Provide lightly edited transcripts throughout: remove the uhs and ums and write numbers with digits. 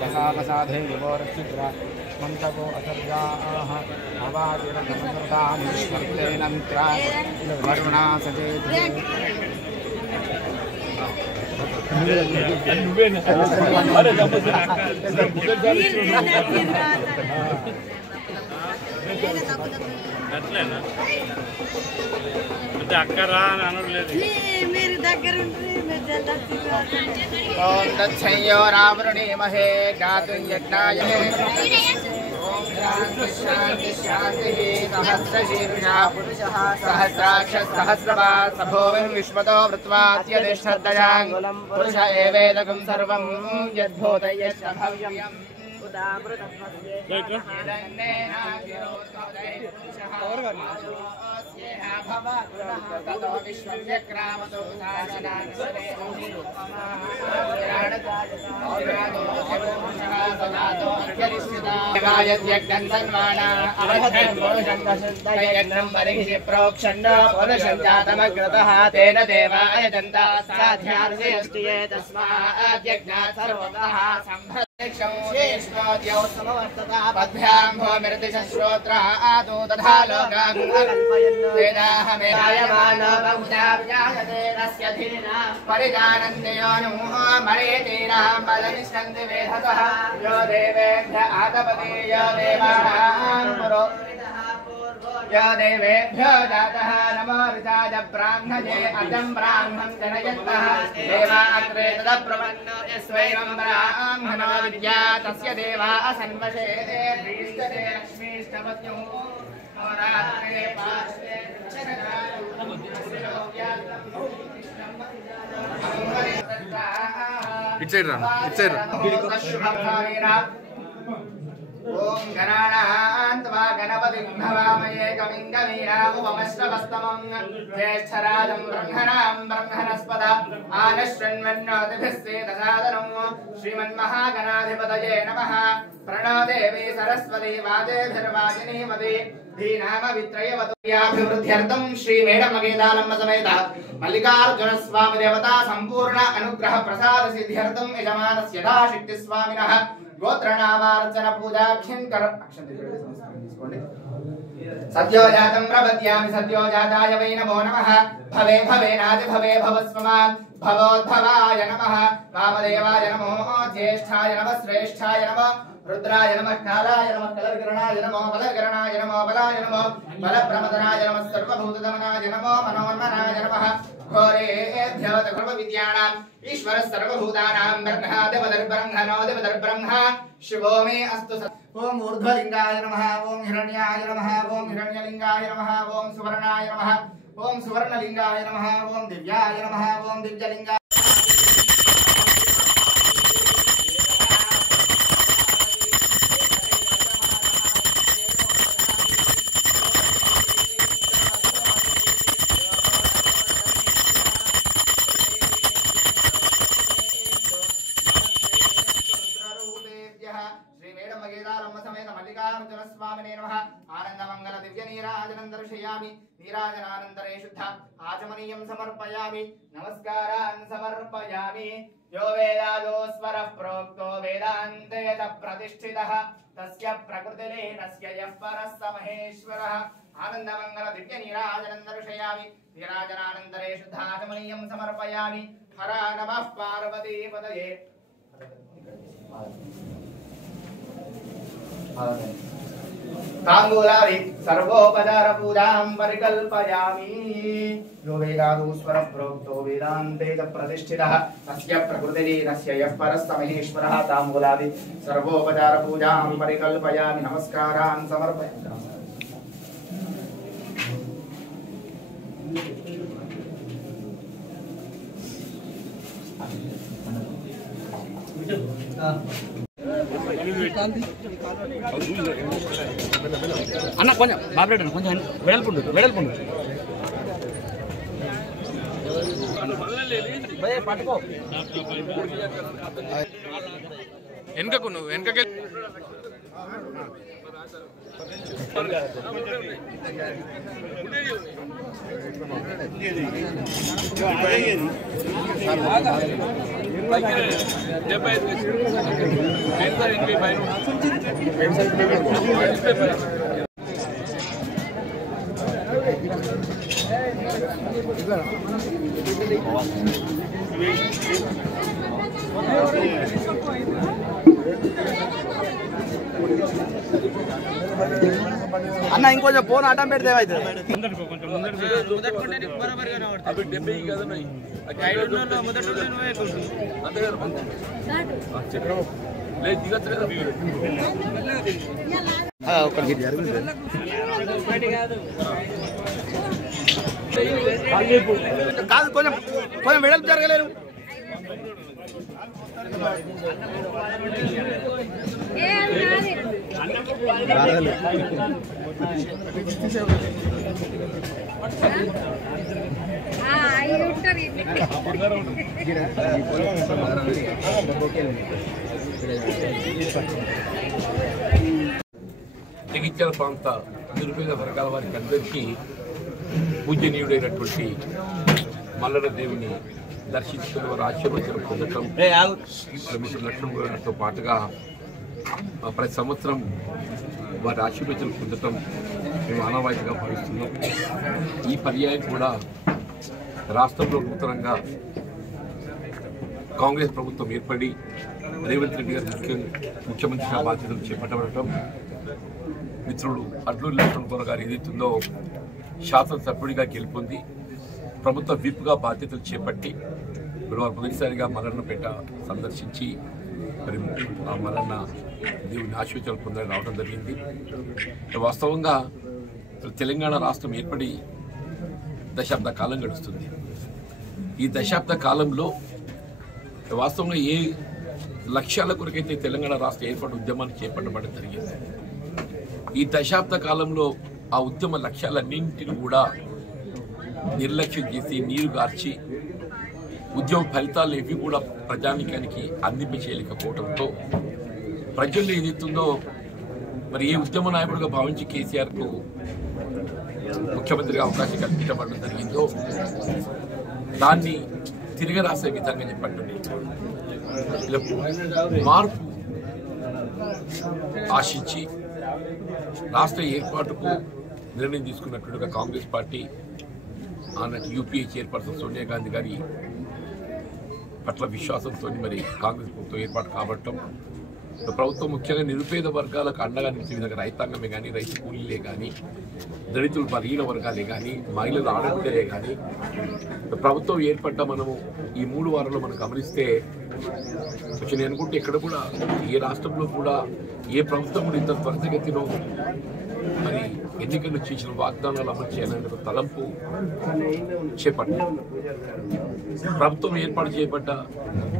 दशावसाधे विवोरक्षिद्रा मंतको अथर्जाः अवादिरकमृतानीश्वर्तेन मित्रा वरुणा सचेते ओम तत्संयोरावृणीमहे गातुं यज्ञाय ओम शांति शांति शांति सहस्रशीर्षा पुरुषः सहस्राक्षः सहस्रपात् सभोविन् विश्वतो वृत्वात्यतिष्ठद्दयां पुरुष एवेदकं सर्वं यद्भूतयश्च भव्यम् तेन देवाय दन्ता साध्यार्षयस्ति तस्मात् यज्ञात् सर्वतः पद्भ्यां भूमिर्दिशश्रोत्रा आदौ तथा लोकान् परिजानन्ति योनु मरेतीनां बलमिष्ठन्ति वेधसः यो देवेभ्य आतपति यो देवानां पुरो यो देवेभ्यो जातः नमो ऋचाय ब्राह्मणे अजं ब्राह्मं जनयन्तः देवा अग्रे तदब्रवन्नो यस्वैवं ब्राह्मणो विद्या तस्य देवा असन्वशे भीष्टते लक्ष्मीष्टपत्युः होरात्रे पार्श्वे ओम गणानान्त्वा गणपतिं भवामहे कविं कवीनामुपमश्रवस्तमं ज्येष्ठराजं ब्रह्मणां ब्रह्मणस्पद आनश्वन्वन्नोतिभिस्सेदसादनं श्रीमन्महागणाधिपतये नमः प्रणो देवी सरस्वती वाजेभिर्वाजिनीमती धीनामवित्रयवतुर्याभिवृद्ध्यर्थं श्रीमेडमगेदालम्ब समेत मल्लिकार्जुन स्वामी देवता संपूर्ण अनुग्रह प्रसाद सिद्ध्यर्थं यजमानस्य दाशक्तिस्वामिनः गोत्रनामार्चन पूजाख्यं कर सद्यो जातं प्रपद्यामि सद्यो जाताय वै नमो नमः भवे भवेनादि भवे भवस्वमात् भवोद्भवाय नमः वामदेवाय नमो ज्येष्ठाय नमः श्रेष्ठाय नमः रुद्राय नमः कालाय नमः कलविकरणाय नमः बलविकरणाय नमः बलाय नमः बलप्रमदनाय नमः सर्वभूतदमनाय नमः मनोन्मनाय नमः घोरेभ्यो सर्वविद्यानाम् ईश्वरः सर्वभूतानां ब्रह्मादिपदर्ब्रह्मणोदिपदर्ब्रह्म शिवो मे अस्तु ओम ऊर्ध्वलिंगाय नमः ओम हिरण्याय नमः ओम हिरण्यलिंगाय नमः ओम सुवर्णाय नमः ओम सुवर्णलिंगाय नमः ओम दिव्याय नमः ओम दिव्यलिंगाय नीराजनानन्तरे शुद्ध आचमनीयं समर्पयामि नमस्कारान् समर्पयामि यो वेदादोस्वरः प्रोक्तो वेदान्ते च प्रतिष्ठितः तस्य प्रकृतिलीनस्य यः परः स महेश्वरः आनन्दमङ्गल दिव्य नीराजनं दर्शयामि नीराजनानन्तरे शुद्ध आचमनीयं समर्पयामि हर नमः पार्वतीपतये तांबूलारि सर्वोपचार पूजां परिकल्पयामि यो वेदादोस्वरः प्रोक्तो वेदान्ते च प्रतिष्ठितः तस्य प्रकृतिलीनस्य यः परः स महेश्वरः तांबूलादि सर्वोपचार पूजां परिकल्पयामि नमस्कारान् समर्पयामि అన్న కొంచెం బాబు కొంచెం వెడల్పుండు పట్టుకో వెనకకు నువ్వు వెనకకి అన్న ఇంకొంచెం ఫోన్ అడ్డం పెడితే ఏమైతే కాదు కొంచెం కొంచెం వెడల్పు జరగలేరు జగిత్యాల ప్రాంత నిరుపేద వర్గాల వారికి అందరికీ పూజనీయుడైనటువంటి మల్లన్న దేవుని దర్శించుకుని వారు ఆశీర్వచనం పొందటం లక్ష్మణతో పాటుగా ప్రతి సంవత్సరం వారి ఆశీర్వచనం పొందటం మేము ఆనవాయితీగా భావిస్తున్నాం. ఈ పర్యాయం కూడా రాష్ట్రంలో నూతనంగా కాంగ్రెస్ ప్రభుత్వం ఏర్పడి రేవంత్ రెడ్డి గారు ముఖ్యమంత్రిగా బాధ్యతలు చేపట్టబడటం, మిత్రుడు అడ్లూరి లక్ష్మణ్ గారు ఏదైతుందో శాసనసభ్యుడిగా గెలుపొంది ప్రభుత్వ విప్గా బాధ్యతలు చేపట్టి వారు మొదటిసారిగా మల్లన్నపేట సందర్శించి మరి ఆ మల్లన్న దేవుని ఆశీర్వచనాలు పొందని రావడం జరిగింది. వాస్తవంగా తెలంగాణ రాష్ట్రం ఏర్పడి దశాబ్ద కాలం గడుస్తుంది. ఈ దశాబ్ద కాలంలో వాస్తవంగా ఏ లక్ష్యాల కొరకైతే తెలంగాణ రాష్ట్ర ఏర్పాటు ఉద్యమాన్ని చేపట్టబడడం జరిగింది, ఈ దశాబ్ద కాలంలో ఆ ఉద్యమ లక్ష్యాలన్నింటినీ కూడా నిర్లక్ష్యం చేసి నీరు గార్చి ఉద్యమ ఫలితాలు ఏవి కూడా ప్రజానీకానికి అందింపచేయలేకపోవడంతో ప్రజల్లో ఏదైతుందో మరి ఏ ఉద్యమ నాయకుడిగా భావించి కేసీఆర్కు ముఖ్యమంత్రిగా అవకాశం కల్పించబడడం జరిగిందో దాన్ని తిరిగి రాసే విధంగా చెప్పండి మార్పు ఆశించి రాష్ట్ర ఏర్పాటుకు నిర్ణయం తీసుకున్నట్టుగా కాంగ్రెస్ పార్టీ ఆనాటి యూపీఏ చైర్పర్సన్ సోనియా గాంధీ గారి పట్ల విశ్వాసంతో మరి కాంగ్రెస్ ప్రభుత్వం ఏర్పాటు కాబట్టడం, ప్రభుత్వం ముఖ్యంగా నిరుపేద వర్గాలకు అండగా నిలిచే విధంగా రైతాంగమే కానీ, రైతు కూలీలే కానీ, దళితులు బలహీన వర్గాలే కానీ, మహిళలు ఆడబిడ్డలే కానీ ప్రభుత్వం ఏర్పడ్డ మనము ఈ 3 వారాల్లో మనం గమనిస్తే నేను అనుకుంటే ఇక్కడ కూడా ఏ రాష్ట్రంలో కూడా ఏ ప్రభుత్వం కూడా ఇంత త్వరితగతిలో మరి ఎన్నికల్లో చేసిన వాగ్దానాలు అమలు చేయాలనే తలంపు చేపట్టారు. ప్రభుత్వం ఏర్పాటు చేయబడ్డ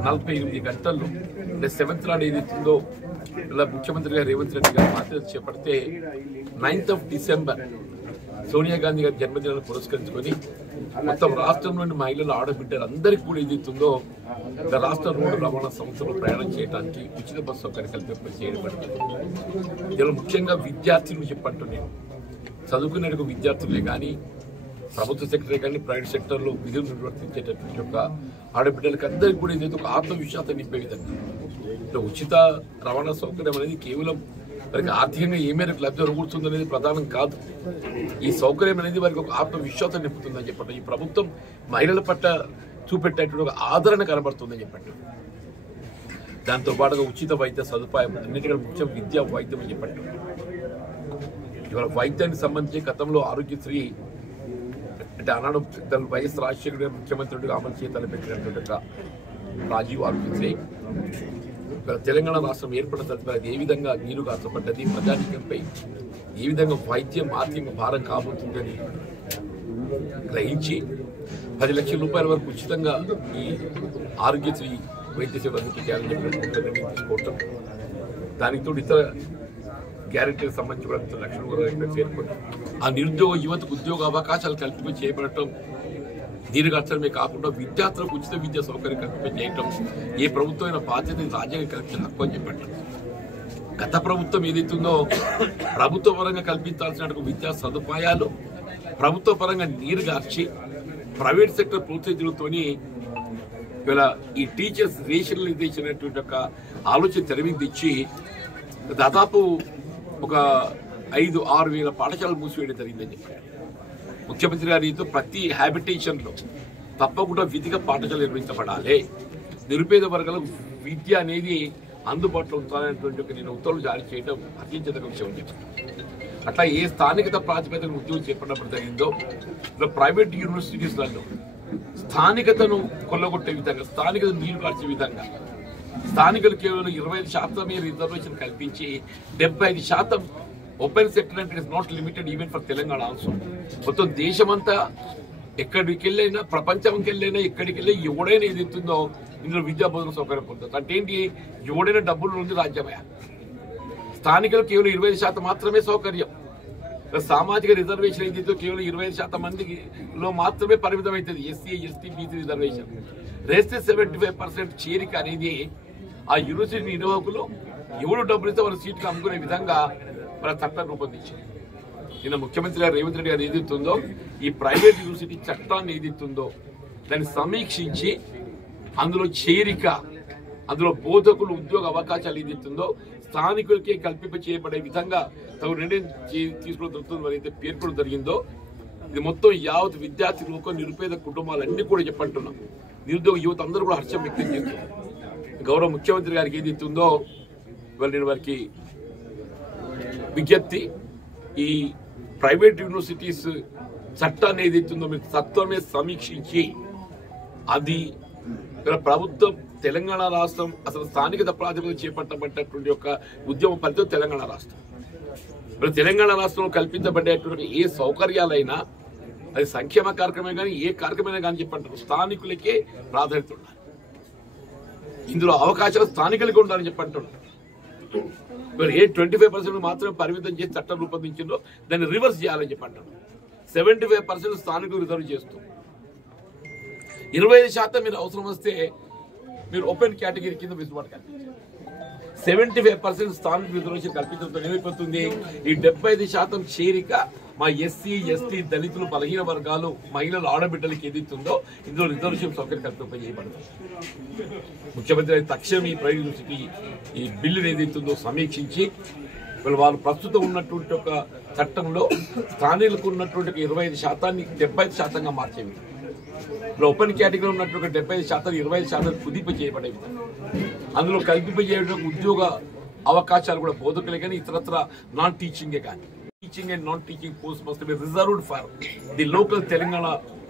48 గంటల్లో 7th నాడు ఏదైతుందో ఇలా ముఖ్యమంత్రిగా రేవంత్ రెడ్డి గారు బాధ్యత చేపడితే 9th డిసెంబర్ సోనియా గాంధీ గారి జన్మదినాన్ని పురస్కరించుకొని మొత్తం రాష్ట్రంలోని మహిళలు ఆడబిడ్డలు అందరికీ కూడా ఏదైతుందో రాష్ట్ర రోడ్డు రవాణా సంస్థలో ప్రయాణం చేయడానికి ఉచిత బస్సు సౌకర్యం కల్పింప చేయబడుతుంది. ఇందులో ముఖ్యంగా విద్యార్థులు చెప్పంటున్నాను, చదువుకునే విద్యార్థులే కానీ, ప్రభుత్వ సెక్టరే కానీ, ప్రైవేట్ సెక్టర్లో విధులు నిర్వర్తించేటటువంటి ఒక ఆడబిడ్డలకి అందరికీ కూడా ఏదైతే ఒక ఆత్మవిశ్వాసం నింపే విధంగా ఉచిత రవాణా సౌకర్యం అనేది కేవలం వారికి ఆర్థికంగా ఏ మేరకు లబ్ధి జరుగుతుంది అనేది ప్రధానం కాదు. ఈ సౌకర్యం అనేది వారికి ఒక ఆత్మవిశ్వాసం నింపుతుందని చెప్పండి. ఈ ప్రభుత్వం మహిళల పట్ల చూపెట్టేటువంటి ఒక ఆదరణ కనబడుతుందని చెప్పండి. దాంతో పాటుగా ఉచిత వైద్య సదుపాయం, అన్నిటికంటే ముఖ్యం విద్యా వైద్యం అని చెప్పండి. ఇవాళ వైద్యానికి సంబంధించి గతంలో ఆరోగ్యశ్రీ అంటే ఆనాడు వైఎస్ రాజశేఖర ముఖ్యమంత్రిగా అమలు చేయాలని పెట్టినటువంటి రాజీవ్ ఆరోగ్యశ్రీ తెలంగాణ రాష్ట్రం ఏర్పడిన తర్వాత అది ఏ విధంగా నీరు కాచబడ్డది, ప్రజానీకంపై ఏ విధంగా వైద్యం ఆర్థిక భారం కాబోతుందని గ్రహించి 10 లక్షల రూపాయల వరకు ఉచితంగా ఈ ఆరోగ్యశ్రీ వైద్య సేవలు అందించాలని చెప్పి తీసుకోవటం, దానితో ఇతర గ్యారెంటీకి సంబంధించి కూడా 10 లక్షల రూపాయలు పేర్కొంటాం. ఆ నిరుద్యోగ యువతకు ఉద్యోగ అవకాశాలు కల్పింప చేయబడటం, దీనికి అర్థమే కాకుండా విద్యార్థులకు ఉచిత విద్యా సౌకర్యం కల్పింప చేయటం ఏ ప్రభుత్వమైన బాధ్యత రాజ్యాంగం కల్పించిన హక్కు అని చెప్పండి. గత ప్రభుత్వం ఏదైతుందో ప్రభుత్వ పరంగా కల్పించాల్సిన విద్యా సదుపాయాలు ప్రభుత్వ పరంగా నీరు గార్చి ప్రైవేట్ సెక్టర్ ప్రోత్సహితులతోని ఇవాళ ఈ టీచర్స్ రేషనలైజేషన్ అనేటువంటి ఒక ఆలోచన తెరవికి తెచ్చి దాదాపు ఒక 5-6 వేల పాఠశాలలు మూసివేయడం జరిగిందని చెప్పారు ముఖ్యమంత్రి గారితో. ప్రతి హ్యాబిటేషన్లో తప్పకుండా విధిగా పాఠశాలలు నిర్వహించబడాలి, నిరుపేద వర్గాలకు విద్య అనేది అందుబాటులో ఉండాలనేటువంటి ఒక నేను ఉత్తర్వులు జారీ చేయడం హర్షించదగ్గ విషయం అని చెప్పారు. అట్లా ఏ స్థానికత ప్రాతిపదికన ఉద్యోగం చేపట్టినప్పుడు జరిగిందో ప్రైవేట్ యూనివర్సిటీస్లలో స్థానికతను కొల్లగొట్టే విధంగా, స్థానికతను నీరు కార్చే విధంగా స్థానికులు కేవలం 25% రిజర్వేషన్ కల్పించి 75% ఓపెన్ సెక్టర్ అంటే it's not limited even for Telangana also. మొత్తం దేశమంతా ఎక్కడికి వెళ్ళైనా, ప్రపంచంకి వెళ్ళైనా, ఎక్కడికి వెళ్ళి ఎవడైనా ఏది ఇస్తుందో ఇందులో విద్యా బోధన సౌకర్యం పొందుతుంది. అంటే ఏంటి, ఎవడైనా డబ్బులు ఉంది రాజ్యమయ్యా. స్థానికులు కేవలం 25% మాత్రమే సౌకర్యం. సామాజిక రిజర్వేషన్ ఏదైతే కేవలం 25% మందిలో మాత్రమే పరిమితం అవుతుంది. SC, ST, BC reservation. Rest 75% చేరిక అనేది ఆ యూనివర్సిటీ నిర్వాహకులు ఎవరు డబ్బులు ఇస్తే వాళ్ళ సీట్కి అమ్ముకునే విధంగా మన చట్టం రూపొందించింది. నిన్న ముఖ్యమంత్రి గారు రేవంత్ రెడ్డి గారు ఏదైతుందో ఈ ప్రైవేట్ యూనివర్సిటీ చట్టాన్ని ఏదైతుందో దాన్ని సమీక్షించి అందులో చేరిక, అందులో బోధకులు ఉద్యోగ అవకాశాలు ఏదైతుందో స్థానికులకే కల్పింప చేయబడే విధంగా తగు నిర్ణయం తీసుకోవడం జరుగుతుంది. అయితే పేర్కొనడం జరిగిందో ఇది మొత్తం యావత్ విద్యార్థి లోకం, నిరుపేద కుటుంబాలన్నీ కూడా చెప్పంటున్నాం. నిరుద్యోగ యువత అందరూ కూడా హర్షం వ్యక్తం చేస్తున్నారు. గౌరవ ముఖ్యమంత్రి గారికి ఏదైతుందో ఇవాళ నేను వారికి విజ్ఞప్తి, ఈ ప్రైవేట్ యూనివర్సిటీస్ చట్టాన్ని ఏదైతుందో మీరు తత్వమే సమీక్షించి అది ప్రభుత్వం తెలంగాణ రాష్ట్రం అసలు స్థానికత ప్రాతిపదికన చేపట్టబడ్డటువంటి యొక్క ఉద్యమ ఫలితం తెలంగాణ రాష్ట్రం. మరి తెలంగాణ రాష్ట్రంలో కల్పించబడేటువంటి ఏ సౌకర్యాలైనా అది సంక్షేమ కార్యక్రమం కానీ ఏ కార్యక్రమైనా కానీ చెప్పంటారు స్థానికులకే ప్రాధాన్యత ఉండాలి, ఇందులో అవకాశాలు స్థానికులకి ఉండాలని చెప్పంటున్నారు. మరి ఏ 25% మాత్రమే పరిమితం చేసి చట్టం రూపొందించిందో దాన్ని రివర్స్ చేయాలని చెప్పంటారు. 75% స్థానికులు రిజర్వ్ చేస్తూ 25% మీరు అవసరం వస్తే మీరు ఓపెన్ కేటగిరీ కింద వెసులుబాటు కల్పించారు. 75% స్థానిక రిజర్వేషన్ కల్పించడంతో ఏమైపోతుంది, ఈ 75% చేరిక మా ఎస్సీ, ఎస్టీ, దళితులు, బలహీన వర్గాలు, మహిళలు, ఆడబిడ్డలకి ఏదైతుందో ఇందులో రిజర్వేషన్ సౌకర్యం కల్పింప చేయబడుతుంది. ముఖ్యమంత్రి తక్షణం ఈ ప్రైవేట్ యూనివర్సిటీ ఈ బిల్లును ఏదైతుందో సమీక్షించి వాళ్ళు ప్రస్తుతం ఉన్నటువంటి ఒక చట్టంలో స్థానికులకు ఉన్నటువంటి 25%ని 75%గా మార్చేవి. ఓపెన్ కేటగిరీలో ఉన్నటువంటి 75% 25% కుదింప చేయబడే విధంగా అందులో కల్పింప చేయడం ఉద్యోగ అవకాశాలు కూడా బోధకులే కానీ ఇతరత్ర నాన్ టీచింగే కానీ teaching and non teaching post must be reserved for the local Telangana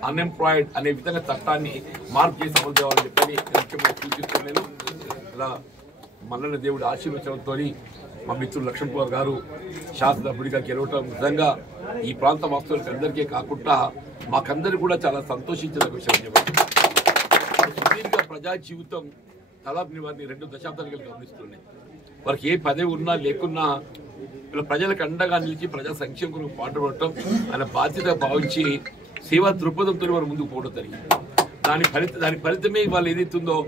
unemployed అనే విధంగా చట్టాన్ని మార్పు చేసి అమలు చేయాలని చెప్పని ముఖ్యమంత్రి సూచిస్తున్నాను. ఇలా మల్లన్న దేవుడి ఆశీర్వచనంతో మా మిత్రులు లక్ష్మణ్ కుమార్ గారు శాసనసభ్యుడిగా గెలవటం నిజంగా ఈ ప్రాంత వాస్తువులకు అందరికీ కాకుండా మాకందరికీ కూడా చాలా సంతోషించిన విషయం. సుదీర్ఘ ప్రజా జీవితం దాదాపు వారిని 2 దశాబ్దాలుగా గమనిస్తున్నాయి. వారికి ఏ పదవి ఉన్నా లేకున్నా ఇలా ప్రజలకు అండగా నిలిచి ప్రజా సంక్షేమం కొరకు పాటుపడటం అనే బాధ్యత భావించి సేవా దృక్పథంతో వారు ముందుకు పోవడం జరిగింది. దాని ఫలితమే వాళ్ళు ఏదైతుందో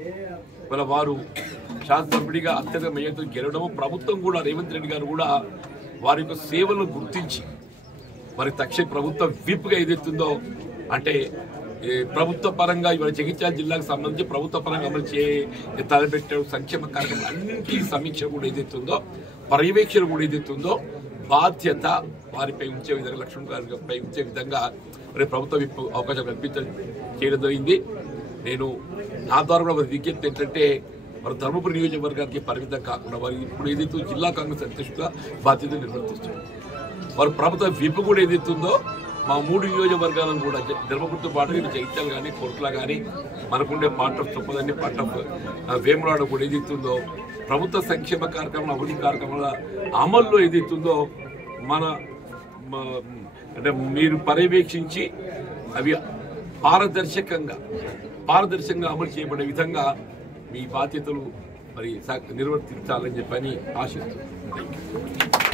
వాళ్ళ వారు శాసనసభ్యుడిగా అత్యధిక మెజార్టీతో గెలవడము, ప్రభుత్వం కూడా రేవంత్ రెడ్డి గారు కూడా వారి యొక్క సేవలను గుర్తించి మరి తక్షణ ప్రభుత్వ విప్గా ఏదైతుందో అంటే ప్రభుత్వ పరంగా ఇవాళ జగిత్యాల జిల్లాకు సంబంధించి ప్రభుత్వ పరంగా అమలు తలపెట్టే సంక్షేమ కార్యక్రమం అన్నింటికీ సమీక్ష కూడా ఏదైతుందో పర్యవేక్షణ కూడా ఏదైతుందో బాధ్యత వారిపై ఉంచే విధంగా లక్ష్మణ్ గారిపై ఉంచే విధంగా మరి ప్రభుత్వ విప్పు అవకాశం చేయడం జరిగింది. నేను నా ద్వారా కూడా వారి విజ్ఞప్తి ఏంటంటే మరి ధర్మపురి నియోజకవర్గానికి పరిమితం కాకుండా వారు ఇప్పుడు ఏదైతే జిల్లా కాంగ్రెస్ అధ్యక్షుడిగా బాధ్యత నిర్వర్తిస్తున్నారు. వారు ప్రభుత్వ విప్పు కూడా ఏదైతుందో మా 3 నియోజకవర్గాలను కూడా ధర్మపురితో పాటు జగిత్యాల కానీ కోర్టుల కానీ మనకుండే part of Choppadandi part of Vemulawada కూడా ఏదైతుందో ప్రభుత్వ సంక్షేమ కార్యక్రమాల అభివృద్ధి కార్యక్రమాల అమల్లో ఏదైతుందో మన అంటే మీరు పర్యవేక్షించి అవి పారదర్శకంగా అమలు చేయబడే విధంగా మీ బాధ్యతలు మరి నిర్వర్తించాలని చెప్పని ఆశిస్తున్నాను.